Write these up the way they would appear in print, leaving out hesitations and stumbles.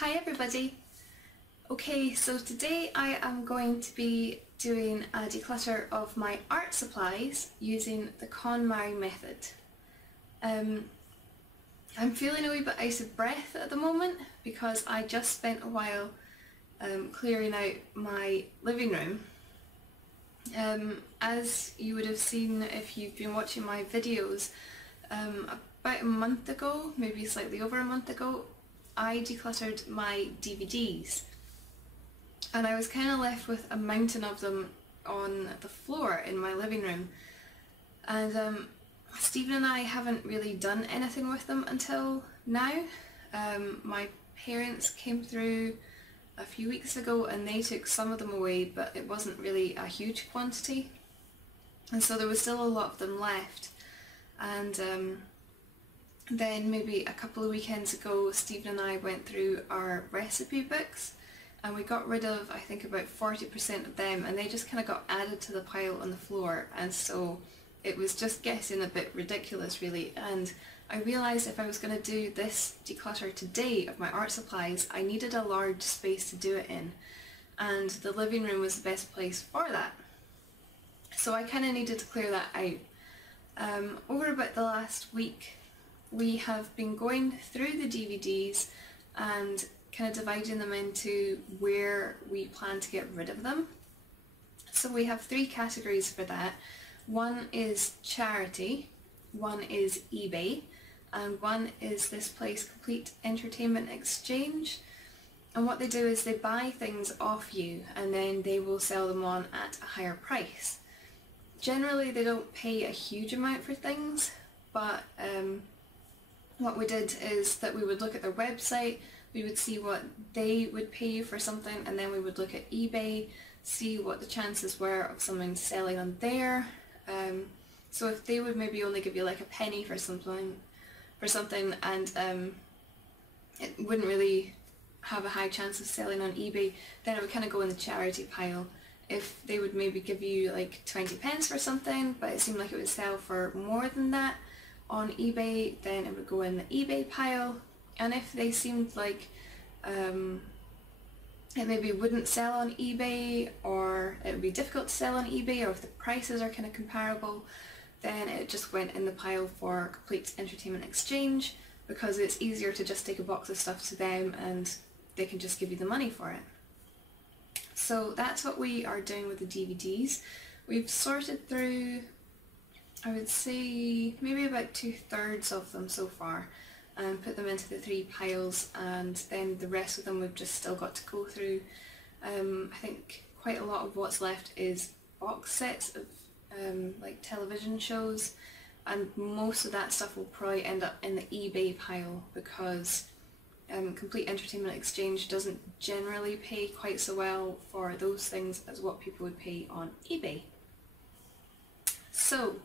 Hi everybody! Okay, so today I am going to be doing a declutter of my art supplies using the KonMari method. I'm feeling a wee bit out of breath at the moment because I just spent a while clearing out my living room. As you would have seen if you've been watching my videos, about a month ago, maybe slightly over a month ago, I decluttered my DVDs and I was kind of left with a mountain of them on the floor in my living room, and Stephen and I haven't really done anything with them until now. My parents came through a few weeks ago and they took some of them away, but it wasn't really a huge quantity, and so there was still a lot of them left. And then maybe a couple of weekends ago, Stephen and I went through our recipe books and we got rid of, I think, about 40% of them, and they just kind of got added to the pile on the floor, and so it was just getting a bit ridiculous really. And I realised if I was going to do this declutter today of my art supplies, I needed a large space to do it in, and the living room was the best place for that. So I kind of needed to clear that out. Over about the last week, we have been going through the DVDs and kind of dividing them into where we plan to get rid of them. So we have three categories for that. One is charity, one is eBay, and one is this place, Complete Entertainment Exchange. And what they do is they buy things off you and then they will sell them on at a higher price. Generally they don't pay a huge amount for things, but what we did is that we would look at their website, we would see what they would pay you for something, and then we would look at eBay, see what the chances were of someone selling on there. So if they would maybe only give you like a penny for something, and it wouldn't really have a high chance of selling on eBay, then it would kind of go in the charity pile. If they would maybe give you like 20 pence for something, but it seemed like it would sell for more than that on eBay, then it would go in the eBay pile. And if they seemed like it maybe wouldn't sell on eBay, or it would be difficult to sell on eBay, or if the prices are kind of comparable, then it just went in the pile for Complete Entertainment Exchange, because it's easier to just take a box of stuff to them and they can just give you the money for it. So that's what we are doing with the DVDs. We've sorted through, I would say, maybe about 2/3 of them so far, and put them into the three piles, and then the rest of them we've just still got to go through. I think quite a lot of what's left is box sets of like television shows, and most of that stuff will probably end up in the eBay pile, because Complete Entertainment Exchange doesn't generally pay quite so well for those things as what people would pay on eBay. So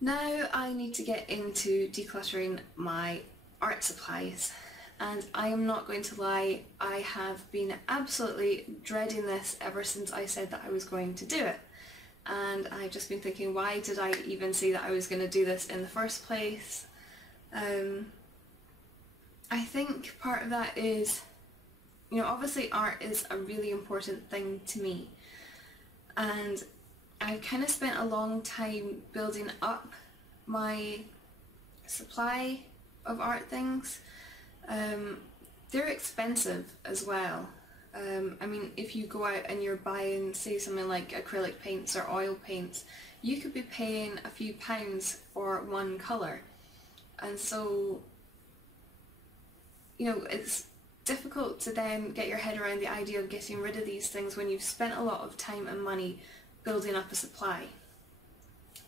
now I need to get into decluttering my art supplies, and I am not going to lie, I have been absolutely dreading this ever since I said that I was going to do it. And I've just been thinking, why did I even say that I was going to do this in the first place? I think part of that is, you know, obviously art is a really important thing to me, and I've kind of spent a long time building up my supply of art things. They're expensive as well. I mean, if you go out and you're buying, say, something like acrylic paints or oil paints, you could be paying a few pounds for one colour. And so, you know, it's difficult to then get your head around the idea of getting rid of these things when you've spent a lot of time and money building up a supply.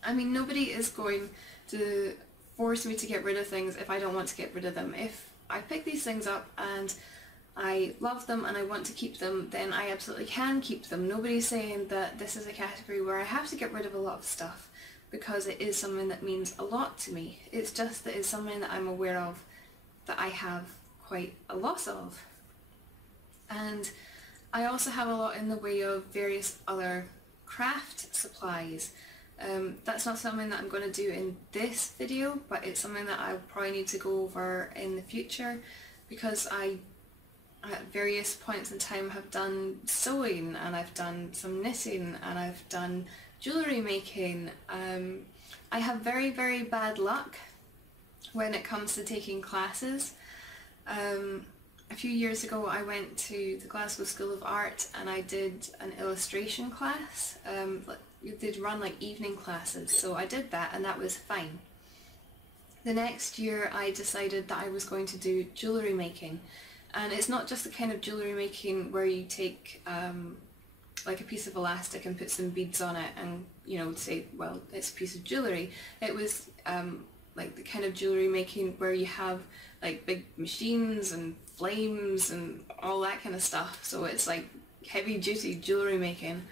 I mean, nobody is going to force me to get rid of things if I don't want to get rid of them. If I pick these things up and I love them and I want to keep them, then I absolutely can keep them. Nobody's saying that this is a category where I have to get rid of a lot of stuff, because it is something that means a lot to me. It's just that it's something that I'm aware of that I have quite a lot of. And I also have a lot in the way of various other craft supplies. That's not something that I'm going to do in this video, but it's something that I'll probably need to go over in the future, because I at various points in time have done sewing, and I've done some knitting, and I've done jewellery making. I have very, very bad luck when it comes to taking classes. A few years ago I went to the Glasgow School of Art and I did an illustration class. They'd run like evening classes, so I did that and that was fine. The next year I decided that I was going to do jewellery making, and it's not just the kind of jewellery making where you take like a piece of elastic and put some beads on it and, you know, say, well, it's a piece of jewellery. It was like the kind of jewellery making where you have like big machines and flames and all that kind of stuff, so it's like heavy duty jewellery making.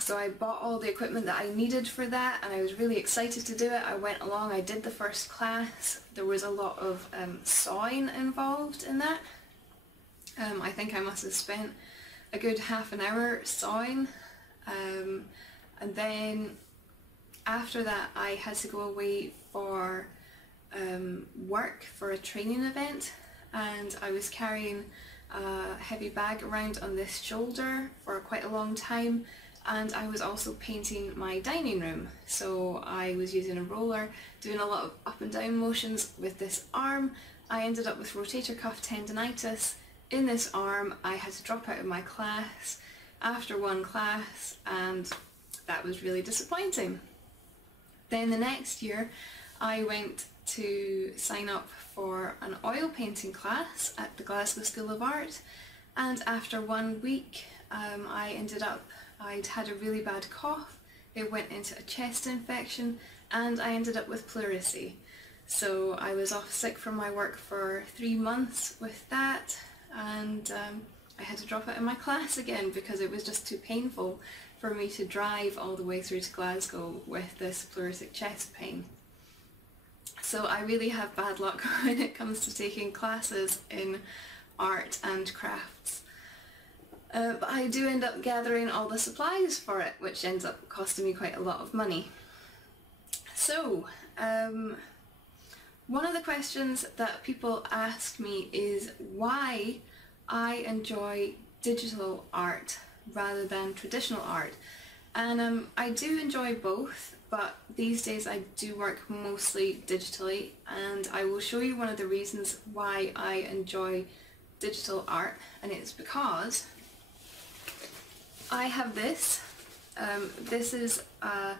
So I bought all the equipment that I needed for that and I was really excited to do it. I went along, I did the first class. There was a lot of sawing involved in that. I think I must have spent a good half an hour sawing, and then after that I had to go away for work for a training event, and I was carrying a heavy bag around on this shoulder for quite a long time, and I was also painting my dining room. So I was using a roller, doing a lot of up and down motions with this arm. I ended up with rotator cuff tendonitis in this arm. I had to drop out of my class after one class, and that was really disappointing. Then the next year I went to sign up for an oil painting class at the Glasgow School of Art, and after 1 week I'd had a really bad cough. It went into a chest infection and I ended up with pleurisy. So I was off sick from my work for 3 months with that, and I had to drop out of my class again because it was just too painful for me to drive all the way through to Glasgow with this pleurisy chest pain. So I really have bad luck when it comes to taking classes in art and crafts. But I do end up gathering all the supplies for it, which ends up costing me quite a lot of money. So, one of the questions that people ask me is why I enjoy digital art rather than traditional art. And I do enjoy both, but these days I do work mostly digitally, and I will show you one of the reasons why I enjoy digital art, and it's because I have this. This is a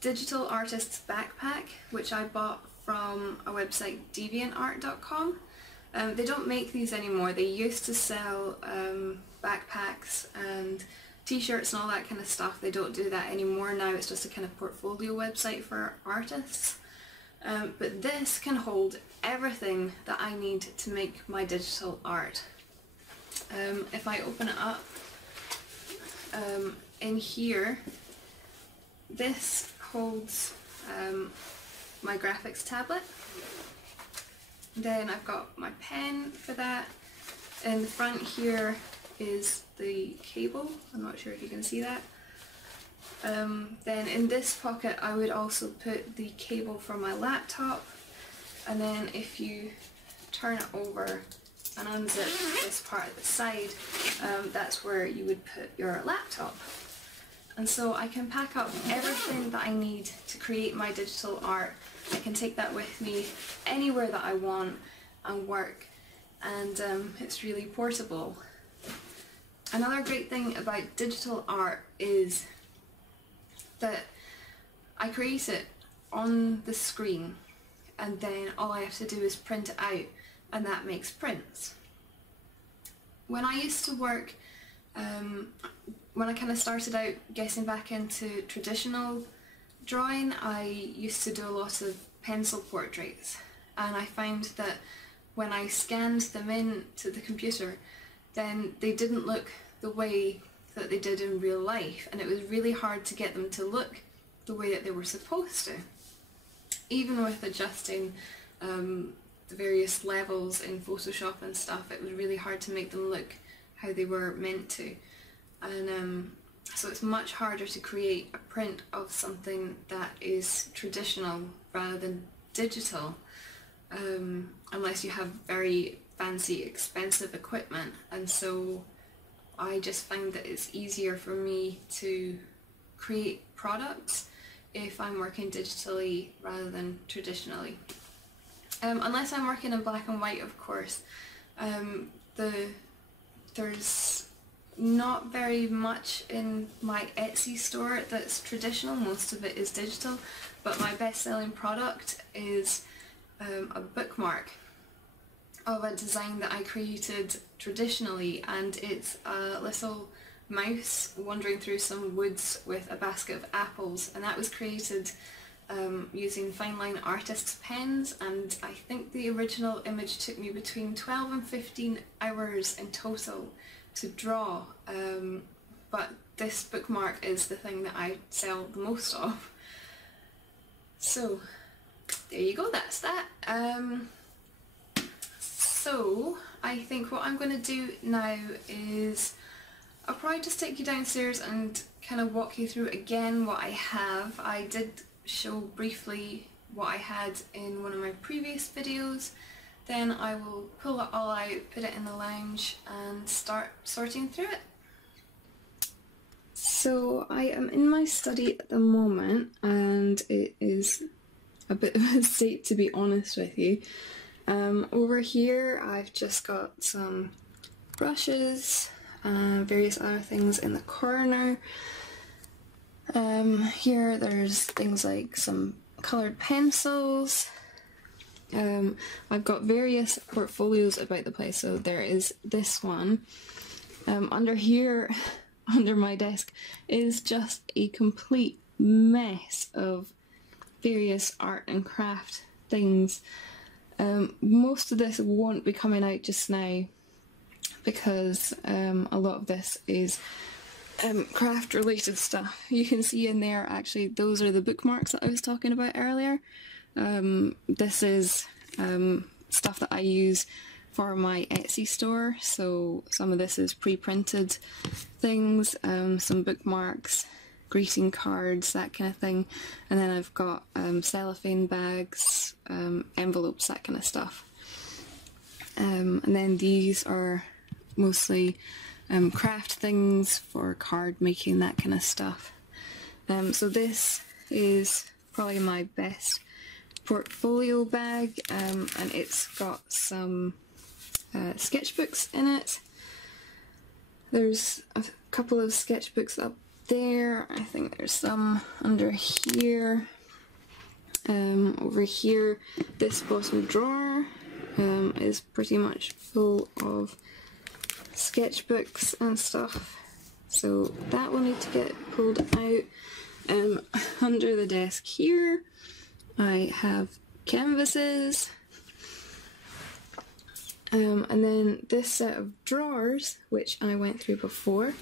digital artist's backpack which I bought from a website, deviantart.com. They don't make these anymore. They used to sell backpacks and t-shirts and all that kind of stuff. They don't do that anymore now. It's just a kind of portfolio website for artists. But this can hold everything that I need to make my digital art. If I open it up, in here, this holds my graphics tablet. Then I've got my pen for that. In the front here is the cable. I'm not sure if you can see that. Then in this pocket I would also put the cable for my laptop, and then if you turn it over and unzip this part at the side, that's where you would put your laptop. And so I can pack up everything that I need to create my digital art. I can take that with me anywhere that I want and work, and it's really portable. Another great thing about digital art is that I create it on the screen, and then all I have to do is print it out, and that makes prints. When I used to work, when I kind of started out getting back into traditional drawing, I used to do a lot of pencil portraits, and I found that when I scanned them in to the computer, then they didn't look the way that they did in real life, and it was really hard to get them to look the way that they were supposed to. Even with adjusting the various levels in Photoshop and stuff, it was really hard to make them look how they were meant to. And so it's much harder to create a print of something that is traditional rather than digital, unless you have very fancy expensive equipment, and so I just find that it's easier for me to create products if I'm working digitally rather than traditionally. Unless I'm working in black and white, of course. There's not very much in my Etsy store that's traditional, most of it is digital, but my best-selling product is a bookmark of a design that I created traditionally, and it's a little mouse wandering through some woods with a basket of apples, and that was created using fine line artist's pens, and I think the original image took me between 12 and 15 hours in total to draw, but this bookmark is the thing that I sell the most of. So there you go, that's that. So I think what I'm going to do now is I'll probably just take you downstairs and kind of walk you through again what I have. I did show briefly what I had in one of my previous videos, then I will pull it all out, put it in the lounge and start sorting through it. So I am in my study at the moment, and it is a bit of a state, to be honest with you. Over here I've just got some brushes and various other things in the corner. Here there's things like some coloured pencils. I've got various portfolios about the place, so there is this one. Under here, under my desk, is just a complete mess of various art and craft things. Most of this won't be coming out just now because a lot of this is craft related stuff. You can see in there, actually, those are the bookmarks that I was talking about earlier. This is stuff that I use for my Etsy store, so some of this is pre-printed things, some bookmarks, greeting cards, that kind of thing, and then I've got cellophane bags, envelopes, that kind of stuff. And then these are mostly craft things for card making, that kind of stuff. So this is probably my best portfolio bag, and it's got some sketchbooks in it. There's a couple of sketchbooks up there. I think there's some under here. Over here, this bottom drawer is pretty much full of sketchbooks and stuff, so that will need to get pulled out. Under the desk here I have canvases, and then this set of drawers, which I went through before,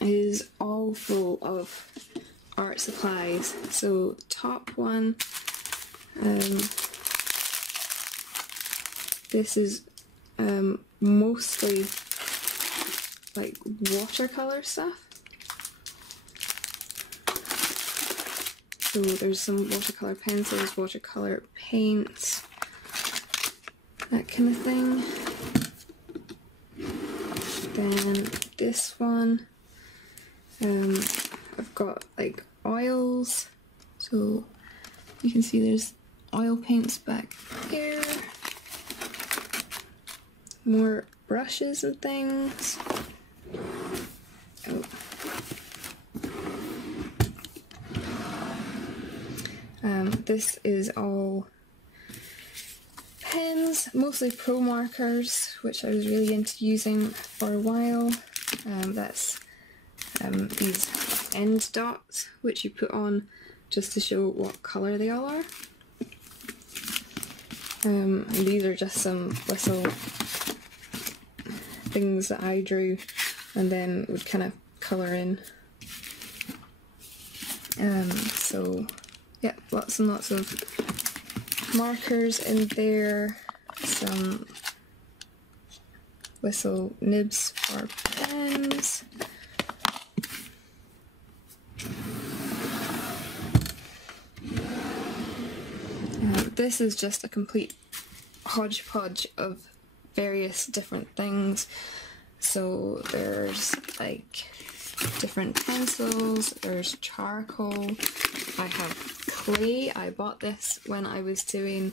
is all full of art supplies. So top one, this is mostly like watercolour stuff. So there's some watercolour pencils, watercolour paints, that kind of thing. Then this one, I've got like oils, so you can see there's oil paints back here, more brushes and things. Oh. This is all pens, mostly pro markers, which I was really into using for a while. That's these end dots, which you put on just to show what colour they all are. And these are just some little things that I drew and then would kind of colour in. So yeah, lots and lots of markers in there, some little nibs for pens. This is just a complete hodgepodge of various different things. So there's like different pencils, there's charcoal, I have clay. I bought this when I was doing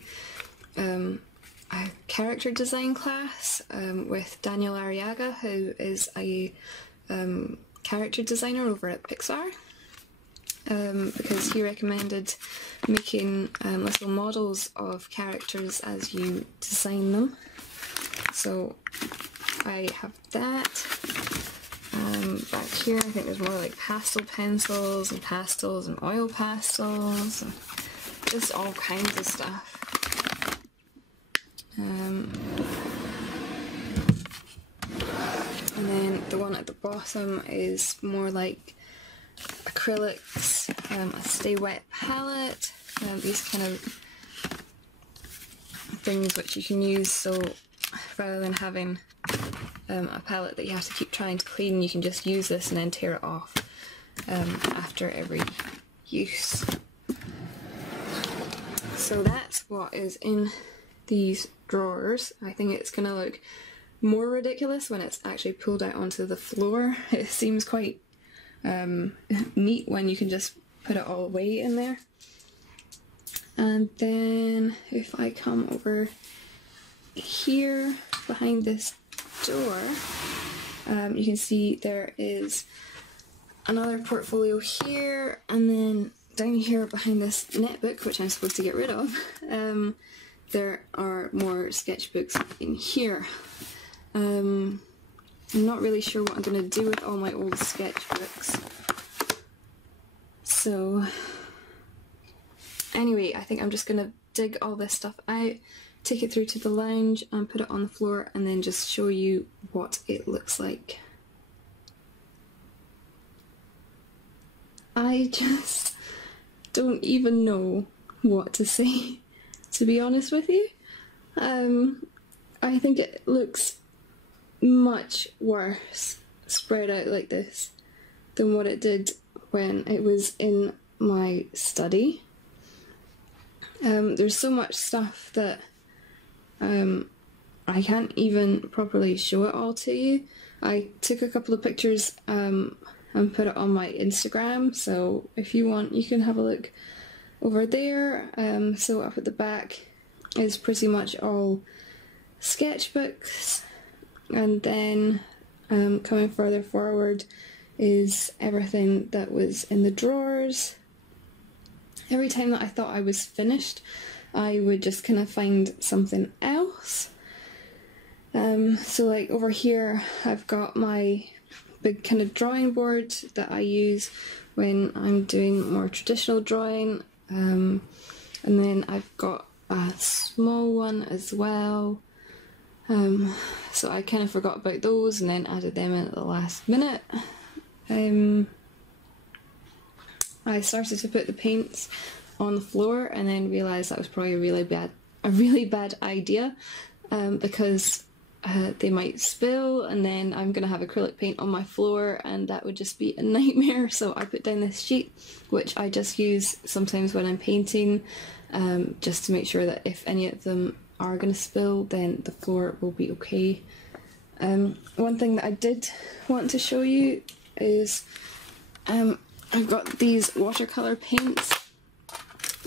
a character design class with Daniel Arriaga, who is a character designer over at Pixar, because he recommended making little models of characters as you design them. So I have that. Back here I think there's more like pastel pencils and pastels and oil pastels and just all kinds of stuff. And then the one at the bottom is more like acrylics, a stay wet palette, these kind of things which you can use, so rather than having a palette that you have to keep trying to clean, you can just use this and then tear it off after every use. So that's what is in these drawers. I think it's going to look more ridiculous when it's actually pulled out onto the floor. It seems quite neat when you can just put it all away in there. And then if I come over here behind this door, you can see there is another portfolio here, and then down here behind this netbook, which I'm supposed to get rid of, there are more sketchbooks in here. I'm not really sure what I'm going to do with all my old sketchbooks. So anyway, I think I'm just going to dig all this stuff out, take it through to the lounge and put it on the floor, and then just show you what it looks like. I just don't even know what to say, to be honest with you. I think it looks much worse spread out like this than what it did when it was in my study. There's so much stuff that I can't even properly show it all to you. I took a couple of pictures and put it on my Instagram, so if you want you can have a look over there. So up at the back is pretty much all sketchbooks, and then coming further forward is everything that was in the drawers. Every time that I thought I was finished, I would just kind of find something else. So like over here I've got my big kind of drawing board that I use when I'm doing more traditional drawing, and then I've got a small one as well. So I kind of forgot about those and then added them in at the last minute. I started to put the paints on the floor and then realised that was probably a really bad idea, because they might spill and then I'm going to have acrylic paint on my floor and that would just be a nightmare. So I put down this sheet, which I just use sometimes when I'm painting, just to make sure that if any of them are going to spill, then the floor will be okay. One thing that I did want to show you is I've got these watercolour paints,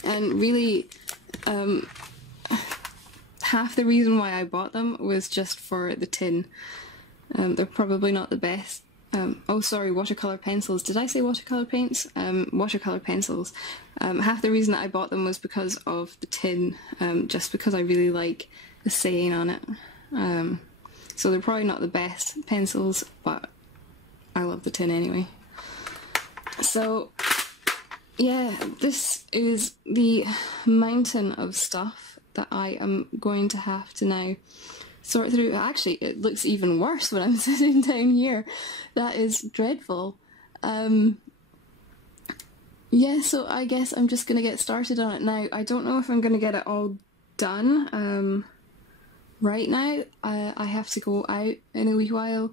and really half the reason why I bought them was just for the tin. They're probably not the best. Oh sorry, watercolour pencils. Did I say watercolour paints? Watercolour pencils. Half the reason that I bought them was because of the tin, just because I really like the saying on it. So they're probably not the best pencils, but I love the tin anyway. So yeah, this is the mountain of stuff that I am going to have to now sort through. Actually, it looks even worse when I'm sitting down here. That is dreadful. Yeah, so I guess I'm just going to get started on it now. I don't know if I'm going to get it all done right now. I have to go out in a wee while.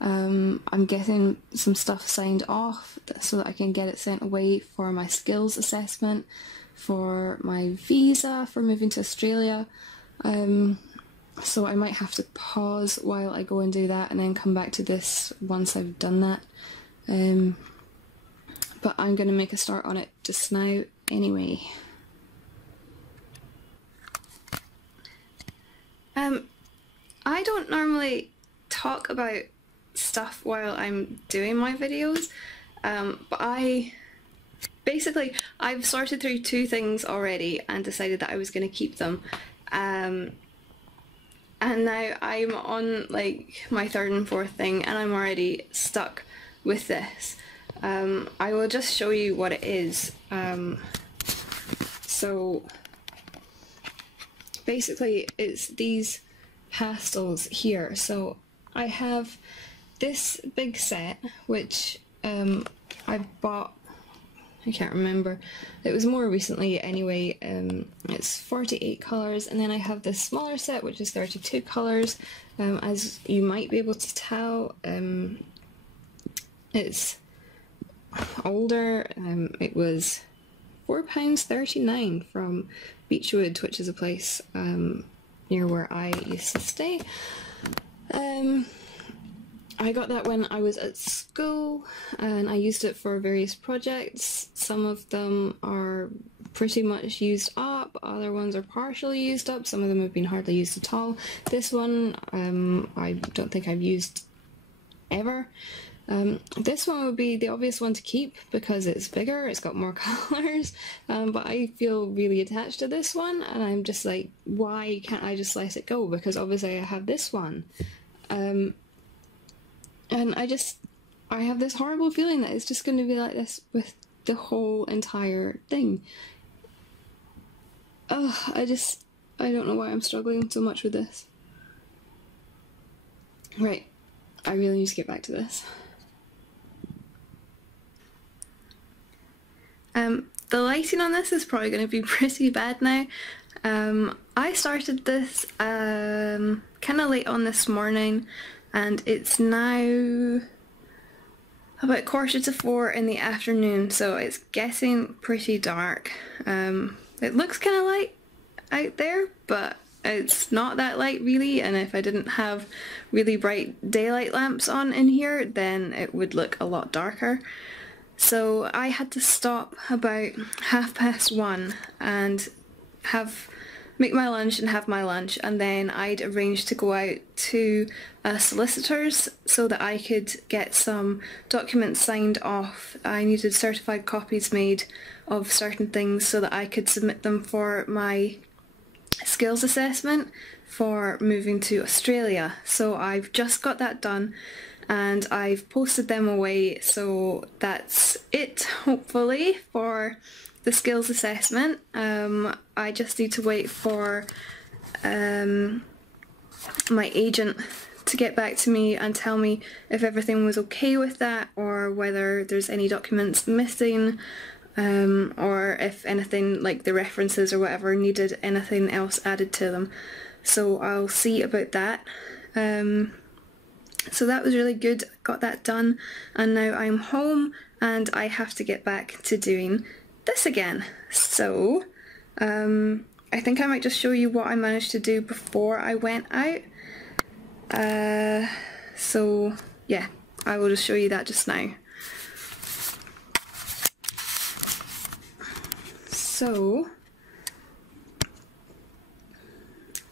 I'm getting some stuff signed off so that I can get it sent away for my skills assessment, for my visa for moving to Australia. so I might have to pause while I go and do that and then come back to this once I've done that. But I'm going to make a start on it just now anyway. I don't normally talk about stuff while I'm doing my videos, but I've sorted through 2 things already and decided that I was going to keep them. And now I'm on like my 3rd and 4th thing and I'm already stuck with this. I will just show you what it is. So basically it's these pastels here. So I have this big set which I bought, I can't remember, it was more recently anyway. It's 48 colours, and then I have this smaller set which is 32 colours. As you might be able to tell, it's older. It was £4.39 from Beechwood, which is a place near where I used to stay. I got that when I was at school and I used it for various projects. Some of them are pretty much used up, other ones are partially used up, some of them have been hardly used at all. This one I don't think I've used ever. This one would be the obvious one to keep because it's bigger, it's got more colours, but I feel really attached to this one and I'm just like, why can't I just let it go? Because obviously I have this one. And I have this horrible feeling that it's just going to be like this with the whole entire thing. Ugh, I don't know why I'm struggling so much with this. Right, I really need to get back to this. The lighting on this is probably going to be pretty bad now. I started this kind of late on this morning, and it's now about 3:45 in the afternoon, so it's getting pretty dark. It looks kind of light out there, but it's not that light really, and if I didn't have really bright daylight lamps on in here, then it would look a lot darker. So I had to stop about 1:30 and make my lunch and have my lunch, and then I'd arranged to go out to a solicitor's so that I could get some documents signed off. I needed certified copies made of certain things so that I could submit them for my skills assessment for moving to Australia. So I've just got that done and I've posted them away, so that's it hopefully for the skills assessment. I just need to wait for my agent to get back to me and tell me if everything was okay with that, or whether there's any documents missing, or if anything like the references or whatever needed anything else added to them. So I'll see about that. So that was really good, got that done, and now I'm home and I have to get back to doing this again. So I think I might just show you what I managed to do before I went out. So yeah, I will just show you that just now. So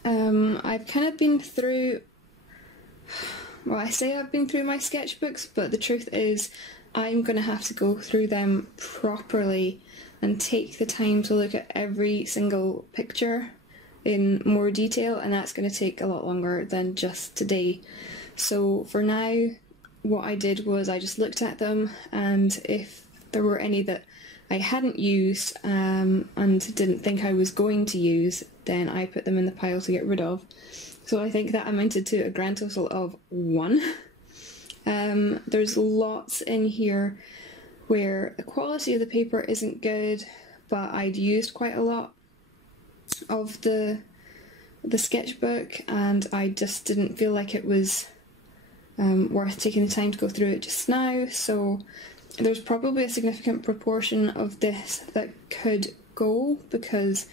I've kind of been through, well, I say I've been through my sketchbooks, but the truth is I'm going to have to go through them properly and take the time to look at every single picture in more detail, and that's going to take a lot longer than just today. So for now, what I did was I just looked at them, and if there were any that I hadn't used and didn't think I was going to use, then I put them in the pile to get rid of. So I think that amounted to a grand total of 1. There's lots in here where the quality of the paper isn't good, but I'd used quite a lot of the sketchbook and I just didn't feel like it was worth taking the time to go through it just now. So there's probably a significant proportion of this that could go, because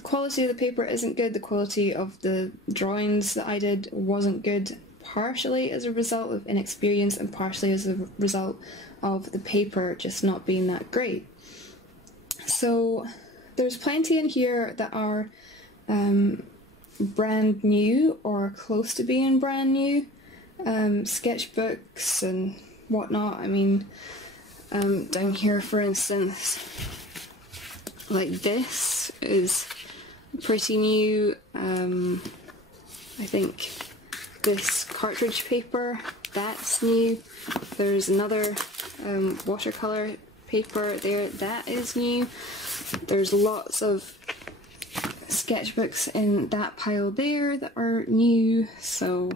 the quality of the paper isn't good, the quality of the drawings that I did wasn't good, partially as a result of inexperience and partially as a result of the paper just not being that great. So there's plenty in here that are brand new or close to being brand new, sketchbooks and whatnot. I mean, down here for instance, like this is pretty new. I think this cartridge paper, that's new. There's another watercolour paper there, that is new. There's lots of sketchbooks in that pile there that are new, so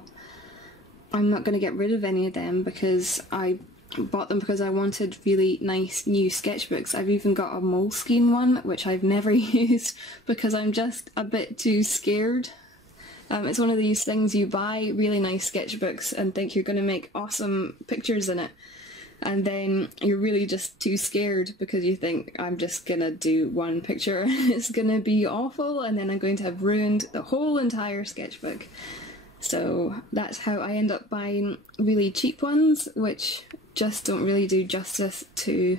I'm not going to get rid of any of them because I bought them because I wanted really nice new sketchbooks. I've even got a Moleskine one which I've never used because I'm just a bit too scared. It's one of these things, you buy really nice sketchbooks and think you're going to make awesome pictures in it, and then you're really just too scared because you think, I'm just gonna do one picture and it's gonna be awful and then I'm going to have ruined the whole entire sketchbook. So that's how I end up buying really cheap ones which just don't really do justice to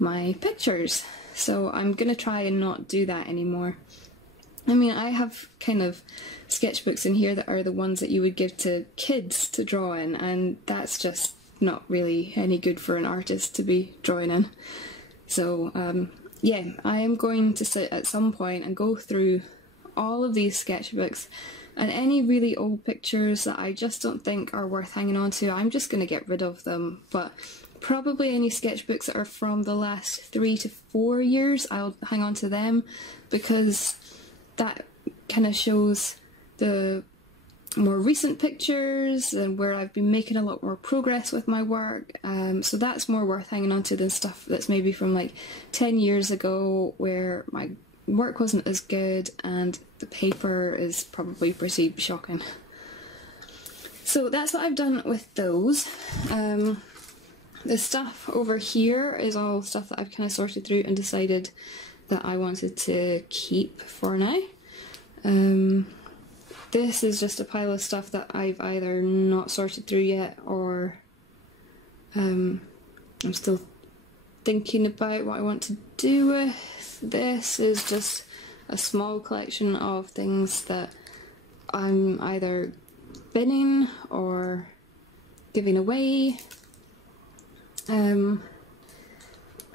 my pictures. So I'm gonna try and not do that anymore. I mean, I have kind of sketchbooks in here that are the ones that you would give to kids to draw in, and that's just not really any good for an artist to be drawing in. So yeah, I am going to sit at some point and go through all of these sketchbooks, and any really old pictures that I just don't think are worth hanging on to, I'm just going to get rid of them. But probably any sketchbooks that are from the last 3 to 4 years, I'll hang on to them because that kind of shows the more recent pictures and where I've been making a lot more progress with my work, so that's more worth hanging on to than stuff that's maybe from like 10 years ago where my work wasn't as good and the paper is probably pretty shocking. So that's what I've done with those. The stuff over here is all stuff that I've kind of sorted through and decided that I wanted to keep for now. This is just a pile of stuff that I've either not sorted through yet or I'm still thinking about what I want to do with. This is just a small collection of things that I'm either binning or giving away.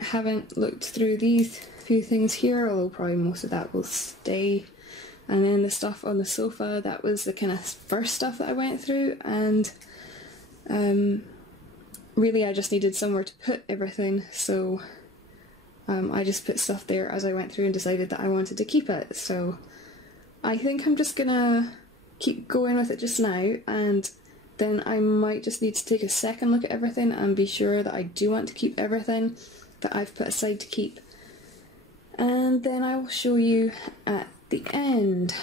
Haven't looked through these few things here, although probably most of that will stay. And then the stuff on the sofa, that was the kind of first stuff that I went through, and really I just needed somewhere to put everything, so I just put stuff there as I went through and decided that I wanted to keep it. So I think I'm just gonna keep going with it just now, and then I might just need to take a second look at everything and be sure that I do want to keep everything that I've put aside to keep. And then I will show you at the end.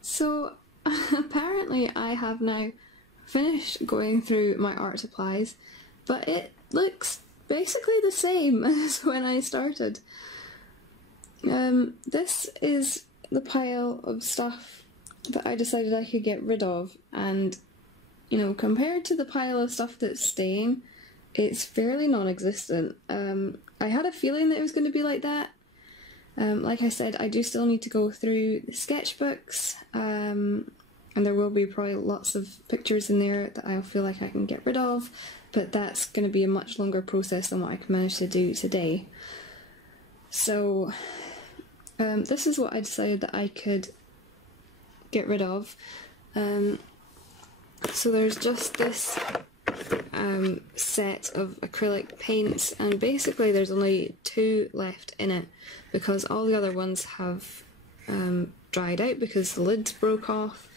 So apparently I have now finished going through my art supplies, but it looks basically the same as when I started. This is the pile of stuff that I decided I could get rid of, and you know, compared to the pile of stuff that's staying, it's fairly non-existent. I had a feeling that it was going to be like that. Like I said, I do still need to go through the sketchbooks, and there will be probably lots of pictures in there that I feel like I can get rid of, but that's going to be a much longer process than what I can manage to do today. So this is what I decided that I could get rid of. So there's just this set of acrylic paints, and basically there's only 2 left in it because all the other ones have dried out because the lids broke off.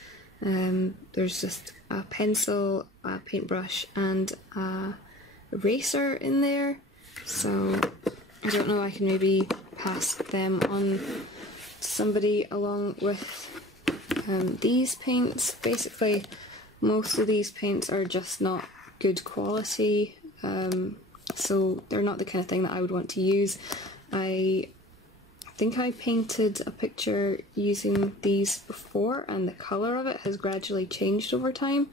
There's just a pencil, a paintbrush and a eraser in there, so I don't know, I can maybe pass them on to somebody along with these paints. Basically most of these paints are just not good quality, so they're not the kind of thing that I would want to use. I think I painted a picture using these before, and the colour of it has gradually changed over time,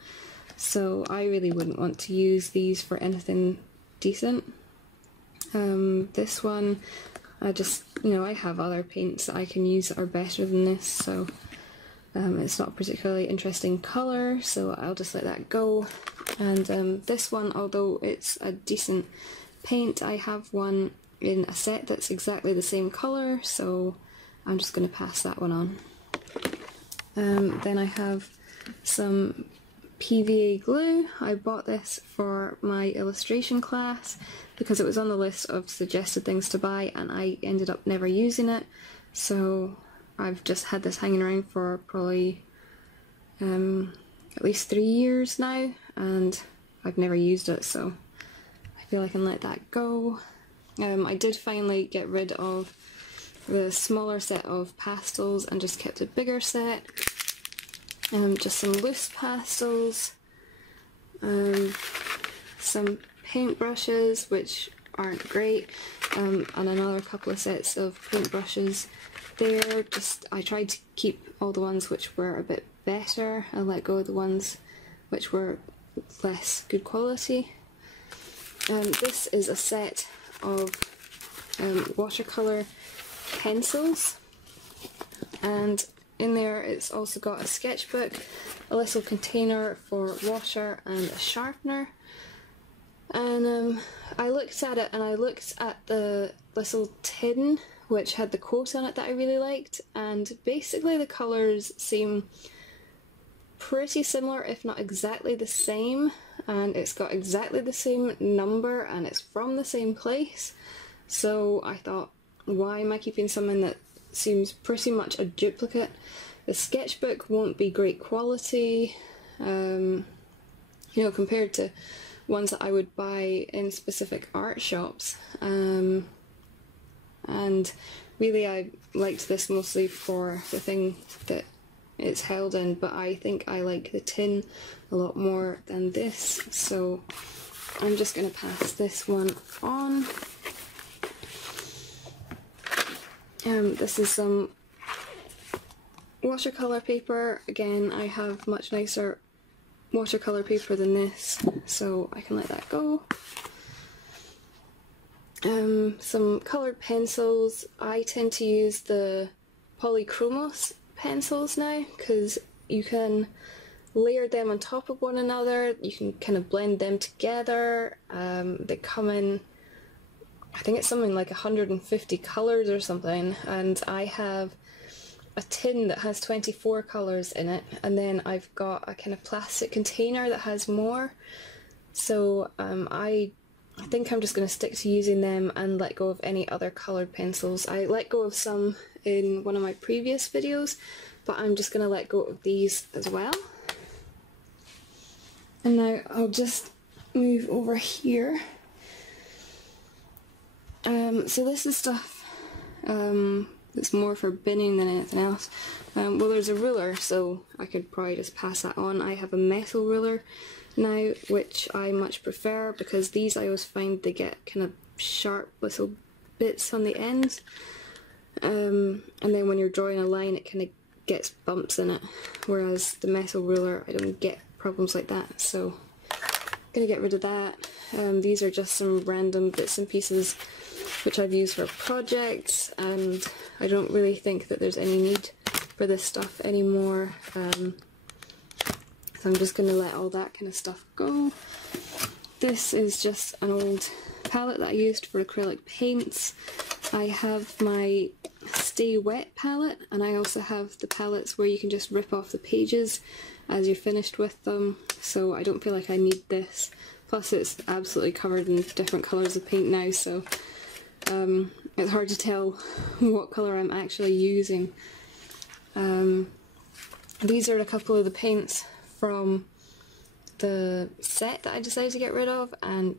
so I really wouldn't want to use these for anything decent. This one, I just, I have other paints that I can use that are better than this, so it's not a particularly interesting colour, so I'll just let that go. And this one, although it's a decent paint, I have one in a set that's exactly the same colour, so I'm just going to pass that one on. Then I have some PVA glue. I bought this for my illustration class because it was on the list of suggested things to buy and I ended up never using it, so I've just had this hanging around for probably at least 3 years now, and I've never used it, so I feel I can let that go. I did finally get rid of the smaller set of pastels and just kept a bigger set. Just some loose pastels, some paintbrushes which aren't great, and another couple of sets of paintbrushes there. I tried to keep all the ones which were a bit better and let go of the ones which were less good quality. This is a set of watercolour pencils, and in there it's also got a sketchbook, a little container for water and a sharpener. And I looked at it and I looked at the little tin which had the quote on it that I really liked, and basically the colours seem pretty similar, if not exactly the same, and it's got exactly the same number and it's from the same place. So I thought, why am I keeping something that seems pretty much a duplicate? The sketchbook won't be great quality, compared to ones that I would buy in specific art shops. And really I liked this mostly for the thing that it's held in, but I think I like the tin a lot more than this, so I'm just going to pass this one on. This is some watercolour paper. Again, I have much nicer watercolour paper than this, so I can let that go. Some coloured pencils. I tend to use the polychromos pencils now because you can layer them on top of one another, you can kind of blend them together. They come in, I think it's something like 150 colours or something, and I have a tin that has 24 colours in it, and then I've got a kind of plastic container that has more. So I think I'm just going to stick to using them and let go of any other coloured pencils. I let go of some in one of my previous videos, but I'm just going to let go of these as well. And now I'll just move over here. So this is stuff that's more for binning than anything else. Well, there's a ruler, so I could probably just pass that on. I have a metal ruler now, which I much prefer because these I always find they get kind of sharp little bits on the ends, and then when you're drawing a line it kind of gets bumps in it, whereas the metal ruler I don't get problems like that, so I'm gonna get rid of that. These are just some random bits and pieces which I've used for projects, and I don't really think that there's any need for this stuff anymore. So I'm just going to let all that kind of stuff go. This is just an old palette that I used for acrylic paints. I have my Stay Wet palette, and I also have the palettes where you can just rip off the pages as you're finished with them, so I don't feel like I need this. Plus it's absolutely covered in different colours of paint now, so it's hard to tell what colour I'm actually using. These are a couple of the paints from the set that I decided to get rid of, and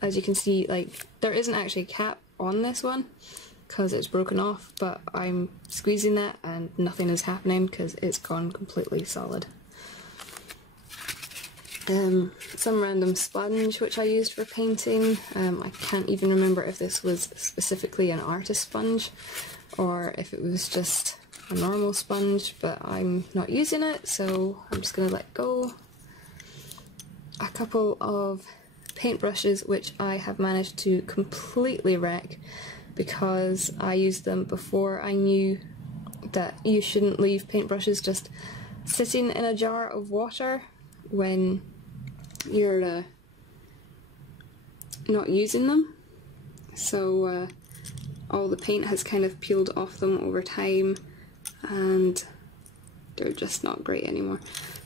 as you can see, like, there isn't actually a cap on this one because it's broken off, but I'm squeezing that and nothing is happening because it's gone completely solid. Some random sponge which I used for painting. I can't even remember if this was specifically an artist sponge or if it was just a normal sponge, but I'm not using it, so I'm just going to let go. A couple of paintbrushes which I have managed to completely wreck because I used them before I knew that you shouldn't leave paintbrushes just sitting in a jar of water when you're not using them. So all the paint has kind of peeled off them over time and they're just not great anymore.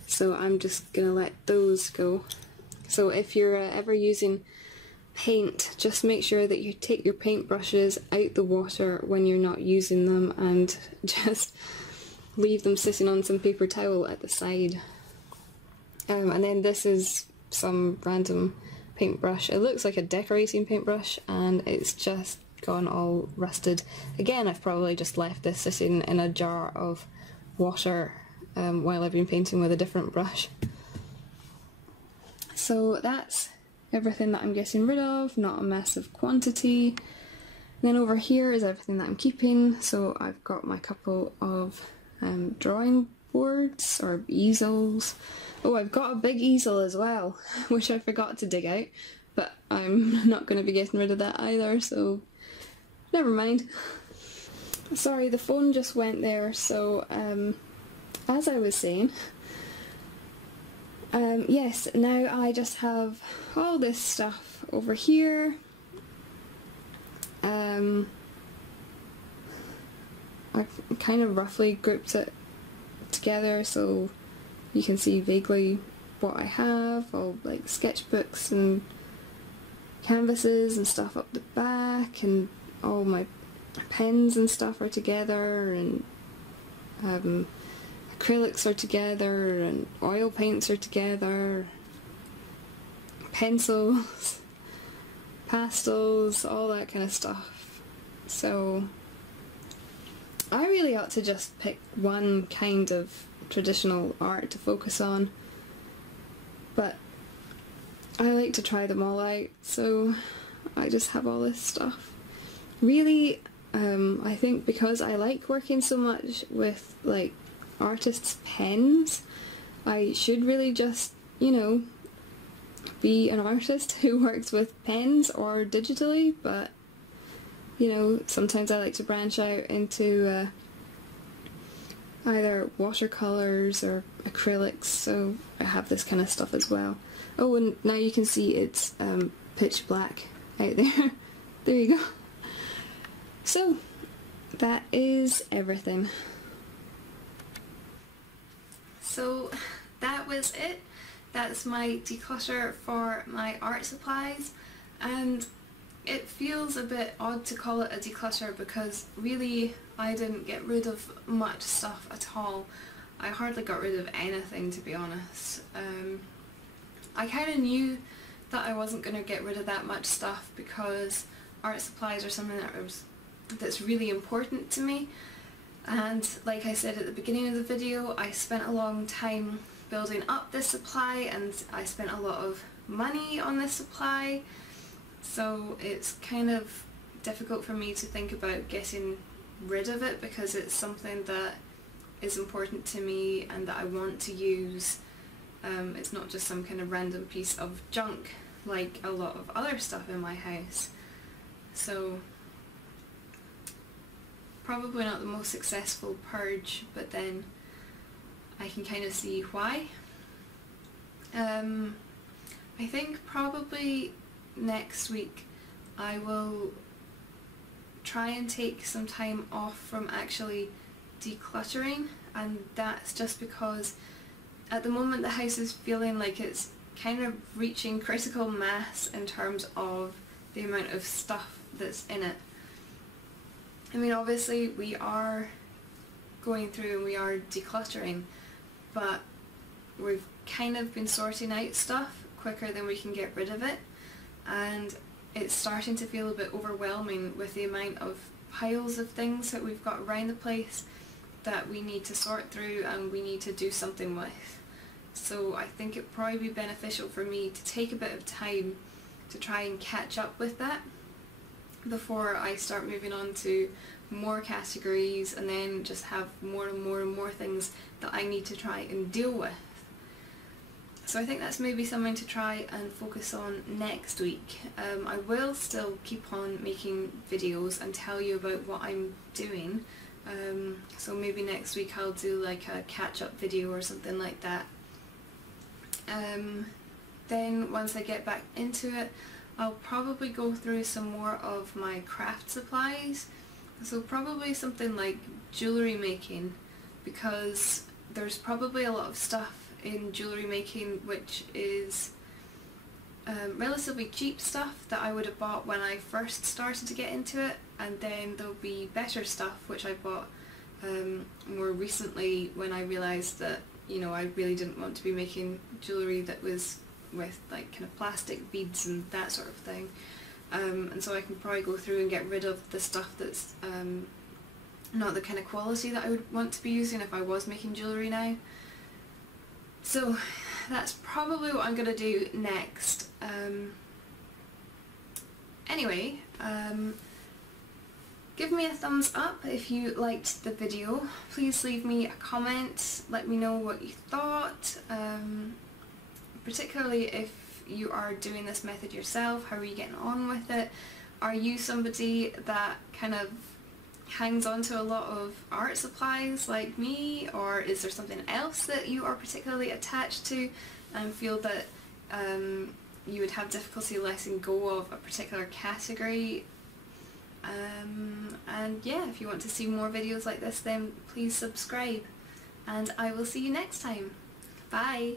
So I'm just gonna let those go. So if you're ever using paint, just make sure that you take your paintbrushes out the water when you're not using them and just leave them sitting on some paper towel at the side. And then this is some random paintbrush. It looks like a decorating paintbrush and it's just gone all rusted. Again, I've probably just left this sitting in a jar of water while I've been painting with a different brush. So that's everything that I'm getting rid of, not a massive quantity. And then over here is everything that I'm keeping. So I've got my couple of drawing boards or easels. Oh, I've got a big easel as well, which I forgot to dig out, but I'm not going to be getting rid of that either, so never mind. Sorry, the phone just went there, so as I was saying, yes, now I just have all this stuff over here. I've kind of roughly grouped it together so you can see vaguely what I have, all like sketchbooks and canvases and stuff up the back, and all my pens and stuff are together, and acrylics are together, and oil paints are together, pencils, pastels, all that kind of stuff. So I really ought to just pick one kind of traditional art to focus on, but I like to try them all out, so I just have all this stuff. Really, I think because I like working so much with like artists' pens, I should really just, you know, be an artist who works with pens or digitally, but you know, sometimes I like to branch out into either watercolours or acrylics, so I have this kind of stuff as well. Oh, and now you can see it's pitch black out there. There you go. So, that is everything. So that was it. That's my declutter for my art supplies, and it feels a bit odd to call it a declutter because really I didn't get rid of much stuff at all. I hardly got rid of anything, to be honest. I kind of knew that I wasn't going to get rid of that much stuff because art supplies are something that's really important to me, and like I said at the beginning of the video, I spent a long time building up this supply and I spent a lot of money on this supply, so it's kind of difficult for me to think about getting rid of it because it's something that is important to me and that I want to use. It's not just some kind of random piece of junk like a lot of other stuff in my house. So probably not the most successful purge, but then I can kind of see why. I think probably next week I will try and take some time off from actually decluttering, and that's just because at the moment the house is feeling like it's kind of reaching critical mass in terms of the amount of stuff that's in it. I mean, obviously we are going through and we are decluttering, but we've kind of been sorting out stuff quicker than we can get rid of it, and it's starting to feel a bit overwhelming with the amount of piles of things that we've got around the place that we need to sort through and we need to do something with. So I think it'd probably be beneficial for me to take a bit of time to try and catch up with that before I start moving on to more categories and then just have more and more and more things that I need to try and deal with. So I think that's maybe something to try and focus on next week. I will still keep on making videos and tell you about what I'm doing. So maybe next week I'll do like a catch-up video or something like that. Then once I get back into it, I'll probably go through some more of my craft supplies. So probably something like jewellery making, because there's probably a lot of stuff in jewellery making which is relatively cheap stuff that I would have bought when I first started to get into it, and then there'll be better stuff which I bought more recently when I realised that, you know, I really didn't want to be making jewellery that was with like kind of plastic beads and that sort of thing. And so I can probably go through and get rid of the stuff that's not the kind of quality that I would want to be using if I was making jewellery now. So that's probably what I'm going to do next. Anyway, give me a thumbs up if you liked the video. Please leave me a comment, let me know what you thought, particularly if you are doing this method yourself. How are you getting on with it? Are you somebody that kind of hangs on to a lot of art supplies like me, or is there something else that you are particularly attached to and feel that you would have difficulty letting go of a particular category? And yeah, if you want to see more videos like this, then please subscribe, and I will see you next time. Bye!